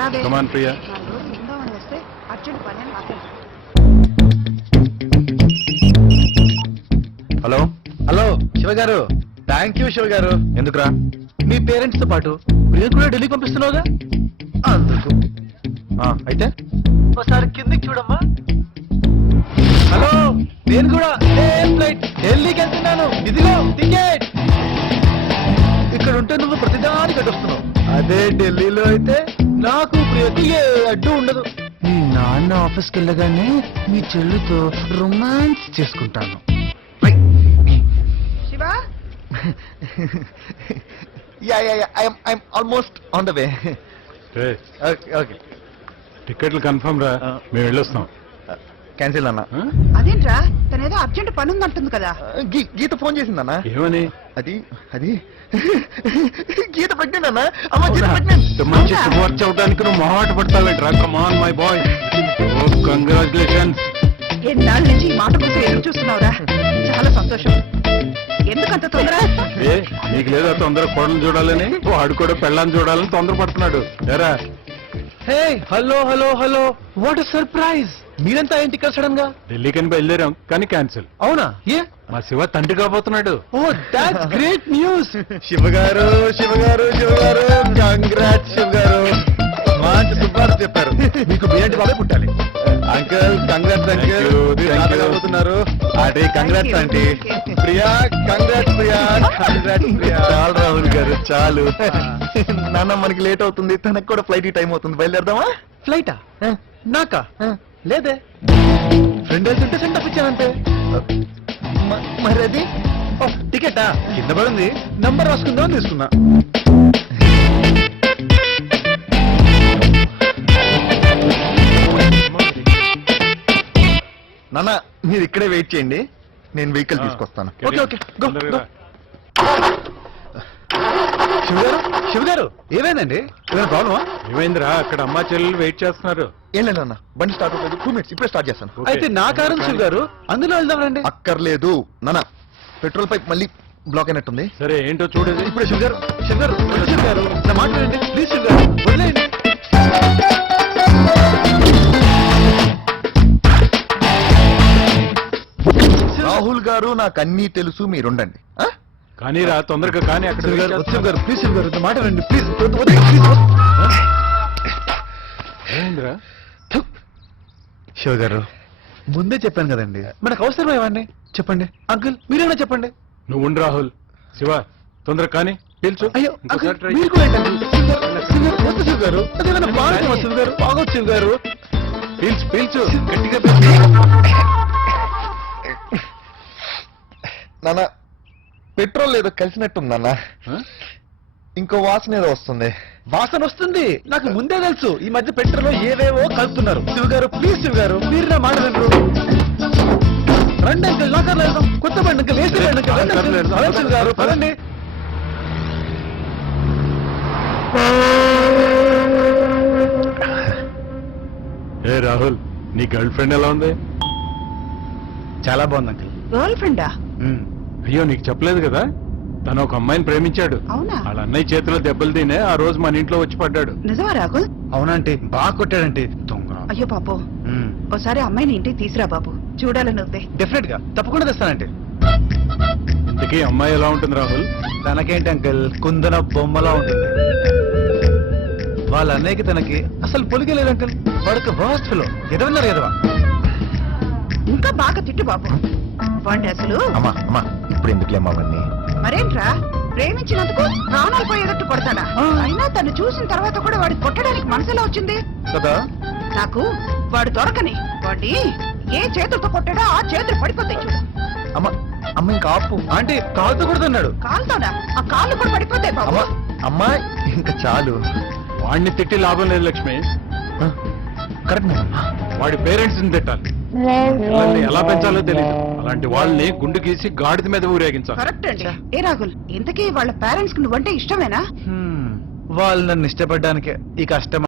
కమాన్ Priya. Hello hello Shiva గారు. Thank you Shiva గారు. ఎందుకురా? మీ పేరెంట్స్ తో పాటు ప్రియ కూడా ఢిల్లీ పంపిస్తున్నావుగా అందుకు. అయితే ఒకసారి కిందికి చూడమ్మా. హలో నేను కూడా సేమ్ ఫ్లైట్ ఢిల్లీకి వెళ్తున్నాను. ఇదిగో టికెట్. ఇక్కడ ఉంటే నువ్వు ప్రతిదానికి అడ్డొస్తున్నావు. అదే ఢిల్లీలో అయితే నాకు ప్రియకి ఏ అడ్డు ఉండదు. మీ నాన్న ఆఫీస్కి వెళ్ళగానే మీ చెల్లితో రొమాన్స్ చేసుకుంటాను. Shiva I'm almost on the way. Okay టికెట్లు కన్ఫర్మ్ రా. మేము వెళ్ళొస్తాం. క్యాన్సిల్ అన్న. అదేంట్రా తనేదో అర్జెంట్ పని ఉందంటుంది కదా. గీత ఫోన్ చేసిందన్నా. ఏమని? అది అది గీత ప్రెగ్నెంట్ అన్నా. అమ్మ గీత ప్రెగ్నెంట్. మంచి శుభవార్త అవడానికి నువ్వు మొహాట పడతావేంట్రా? Come on my boy. ఓ కంగ్రాచులేషన్స్. ఎన్నాళ్ళ నుంచి ఈ మాట కోసం ఎదురు చూస్తున్నావురా. చాలా సంతోషం. ఎందుకంత తొందర? నీకు లేదా తొందర కోడలు చూడాలని? వాడు కూడా పెళ్ళాన్ని చూడాలని తొందర పడుతున్నాడు. ఎరా hey hello hello hello what surprise. మీరంతా ఏంటి ఇక్కడ సడన్ గా? ఢిల్లీకని బయలుదేరాం కానీ క్యాన్సిల్. అవునా? ఏ? మా శివ తండ్రి కాబోతున్నాడు. ఓ that's great news. Shiva garu Shiva garu Shiva గారు కంగ్రాట్స్ శివ గారు. మంచి శుభార్త చెప్పారు. మీకు బియ్యంటి బాబే పుట్టాలి. Uncle congrats uncle. కాబోతున్నారు. Aunty congrats aunty. Priya congrats Priya. Congrats Priya. చాలు రాహుల్ గారు చాలు. నాన్న మనకి లేట్ అవుతుంది. తనకు కూడా ఫ్లైట్ టైం అవుతుంది. బయలుదేరదామా? ఫ్లైటా? నాకా? లేదే. ఫ్రెండ్ వెళ్తుంటే సెంట్ ఆఫ్ ఇచ్చానంటే. మరి అది టికెటా కింద పడింది. నంబర్ రాసుకుందామని తీసుకున్నా. నాన్న మీరు ఇక్కడే వెయిట్ చేయండి. నేను వెహికల్ తీసుకొస్తాను. Okay okay go go. శివగారు శివగారు ఏమైందండి? ఏమైనా ప్రాబ్లమా? ఏమైందిరా? అక్కడ అమ్మా చెల్లెలు వెయిట్ చేస్తున్నారు. ఏం లేదు అన్న. బండి స్టార్ట్ అవుతుంది. 2 minutes ఇప్పుడే స్టార్ట్ చేస్తాను. Okay. అయితే నా కారు శివగారు అందులో వెళ్దామండి. అక్కర్లేదు నాన్న. పెట్రోల్ పైప్ మళ్ళీ బ్లాక్ అయినట్టుంది. సరే ఏంటో చూడేది. ఇప్పుడే శివగారు శివగారు శివగారు నా మాట వినండి ప్లీజ్. శివగారు వదిలేయండి. రాహుల్ గారు నాకు అన్నీ తెలుసు. మీరుండండి. కానీ రా తొందరగా. కానీ అక్కడ శివగారు ప్లీజ్ శివగారు నా మాట వినండి ప్లీజ్. ఏంద్రా? శివగారు ముందే చెప్పాను కదండి మనకు అవసరం ఏమండి. చెప్పండి అంకుల్ మీరేనా చెప్పండి. నువ్వు ఉండు రాహుల్. శివ తొందరగా కానీ పిలుచు. అయ్యో ఇంకోసారి try మీరు కూడా ఏంటండి? వద్దు శివగారు. అదేమైనా బాగా శివగారు బాగోదు శివగారు. పీల్చు పీల్చు గట్టిగా పీల్చు. నాన్న పెట్రోల్ ఏదో కలిసినట్టుంది నాన్న. ఇంకో వాసన ఏదో వస్తుంది. వాసన వస్తుంది నాకు ముందే తెలుసు. ఈ మధ్య పెట్రోల్ ఏవేవో కలుపుతున్నారు. శివగారు ప్లీజ్ శివగారు మీరు నా మాట వినరు. రండి అంకల్ నా కార్లో వెళ్దాం. కొత్త బండి అంకల్ వేసి బండి అంకల్. శివగారు పదండి. ఏ రాహుల్ నీ గర్ల్ ఫ్రెండ్ ఎలా ఉంది? చాలా బాగుంది అంకల్. గర్ల్ ఫ్రెండా? అయ్యో నీకు చెప్పలేదు కదా. తను ఒక అమ్మాయిని ప్రేమించాడు. అవునా? వాళ్ళ అన్నయ్య చేతిలో దెబ్బలు తినే ఆ రోజు మన ఇంట్లో వచ్చి పడ్డాడు. నిజమా రాహుల్? అవునంటే బాగా కొట్టాడంటే దొంగ. అయ్యో పాపం. ఒకసారి అమ్మాయిని ఇంటికి తీసురా బాబు. చూడాలని ఉంది. డెఫినెట్ గా తప్పకుండా తెస్తానంటే. ఇంతకీ అమ్మాయి ఎలా ఉంటుంది రాహుల్? తనకేంటి అంకల్ కుందన బొమ్మలా ఉంటుంది. వాళ్ళ అన్నయ్యకి తనకి అసలు పొలిగే లేదు అంకల్. వాడికి వర్స్ట్ ఫెలో. ఎదవన్నారు ఎదవా. ఇంకా బాగా తిట్టు బాబు. వాడి అసలు అమ్మా అమ్మా ఇప్పుడు ఎందుకులేమ్మా అవన్నీ. మరేంట్రా ప్రేమించినందుకు ప్రాణాలు పోయేటట్టు కొడతాడా? అయినా తను చూసిన తర్వాత కూడా వాడి కొట్టడానికి మనసులో వచ్చింది కదా. నాకు వాడు దొరకని వాడి ఏ చేతులతో కొట్టాడో ఆ చేతులు పడిపోతాయి చూడు. అమ్మ అమ్మ ఇంకా ఆపు. ఆంటీ కాలుతో కూడా అన్నాడు. కాలుతోనా? ఆ కాళ్ళు కూడా పడిపోతాయి బాబు. అమ్మా అమ్మా ఇంకా చాలు. వాడిని తిట్టి లాభం లేదు లక్ష్మి. కరెక్ట్. వాడి పేరెంట్స్ ని తిట్టాలి. పిల్లల్ని ఎలా పెంచాలో తెలియదు. అలాంటి వాళ్ళని గుండు గీసి గాడిద మీద ఊరేగించాలి. కరెక్ట్ అండి. ఏ రాహుల్ ఇంతకీ వాళ్ళ పేరెంట్స్ కి నువ్వంటే ఇష్టమేనా? వాళ్ళు నన్ను ఇష్టపడ్డానికే ఈ కష్టం.